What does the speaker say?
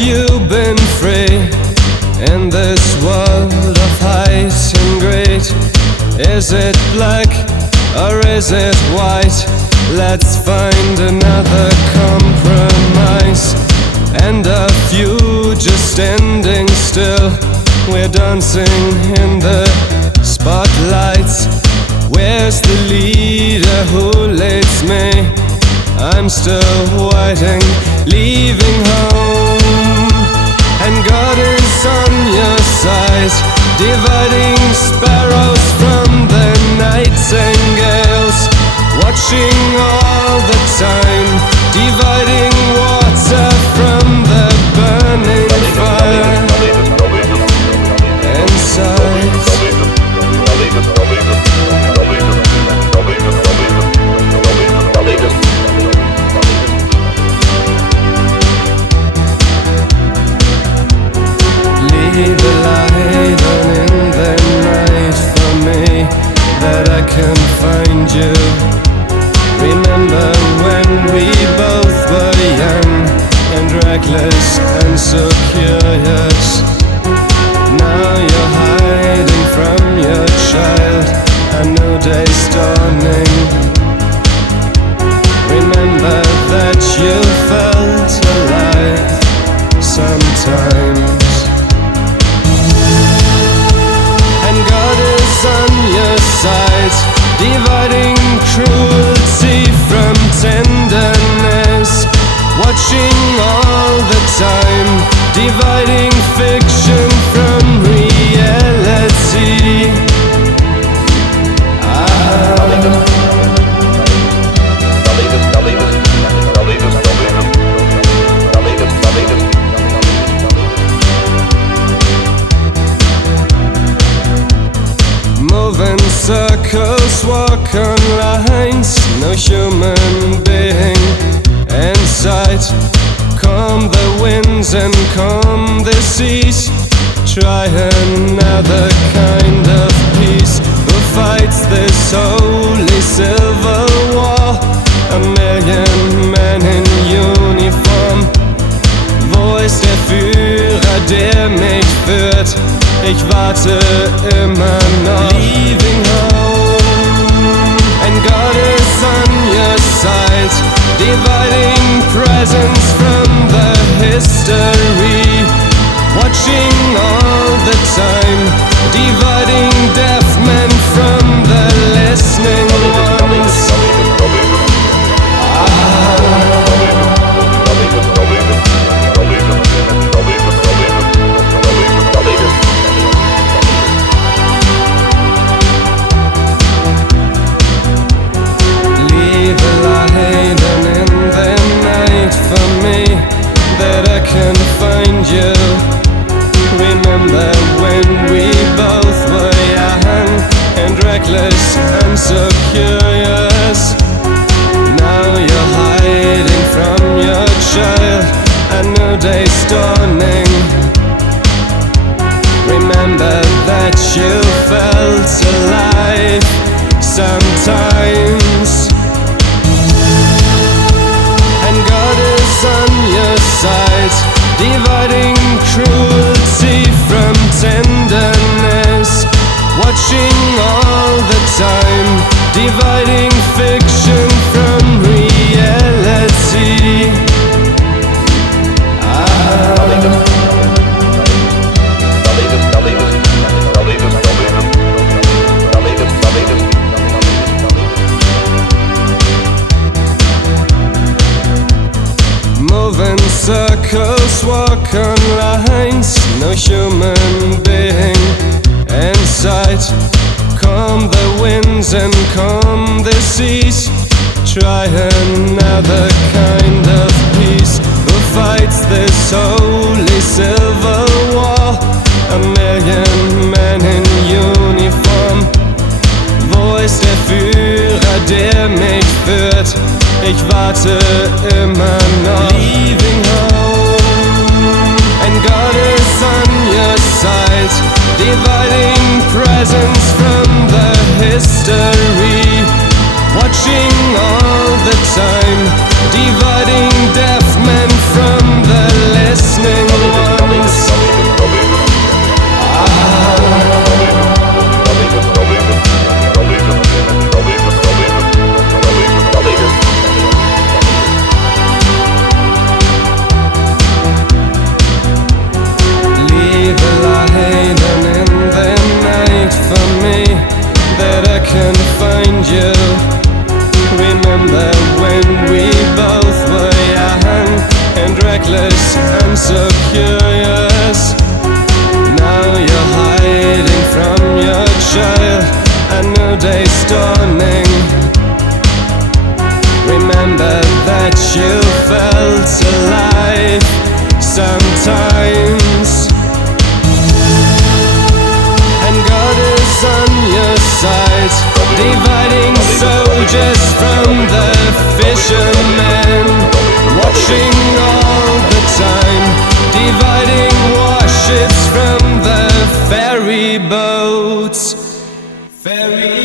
you been free in this world of height and greed? Is it black or is it white? Let's find another compromise. And a few just standing still. We're dancing in the spotlights. Where's the leader who leads me? I'm still waiting, leaving home. And God is on your side, dividing sparrows from the nightingales, watching all the time, dividing water from the burning fire inside. Leave a light on in the night for me, that I can find you. Remember when we both were young and reckless and so curious. Now you're hiding from your child, a new day's dawning. Remember that you felt alive sometimes. And God is on your side, dividing cruelty from tenderness, watching all the time, dividing fiction from reality. Moving circles, walk on lines, no human being in sight. Calm the winds and calm the seas. Try another kind of peace. Who fights this holy civil war? A million men in uniform. Wo ist der Führer, der mich führt? Ich warte immer noch. Leaving home, and God is on your side, dividing presence from the history, watching all the time, dividing deaf men from the listening ones. Leave a light on in the night for me, that I can find you. Remember when we both were young and reckless and so curious. Now you're hiding from your child, a new day's dawning. Remember that you felt alive sometimes. And God is on your side, dividing cruelty from tenderness, watching all the time, dividing fiction from reality. Moving circles, walk on lines, no human being in sight. Calm the winds and calm the seas. Try another kind of peace. Who fights this holy civil war? A million men in uniform. Wo ist der Führer, der mich führt? Ich warte immer noch. Leaving home, and God is on your side, dividing presence from the history, watching all the time, dividing deaf men from the listening reckless and so curious. Now you're hiding from your child, a new day's dawning. Remember that you felt alive sometimes, and God is on your side, dividing soldiers from the fishermen, watching all the time, dividing warships from the ferry boats. Ferry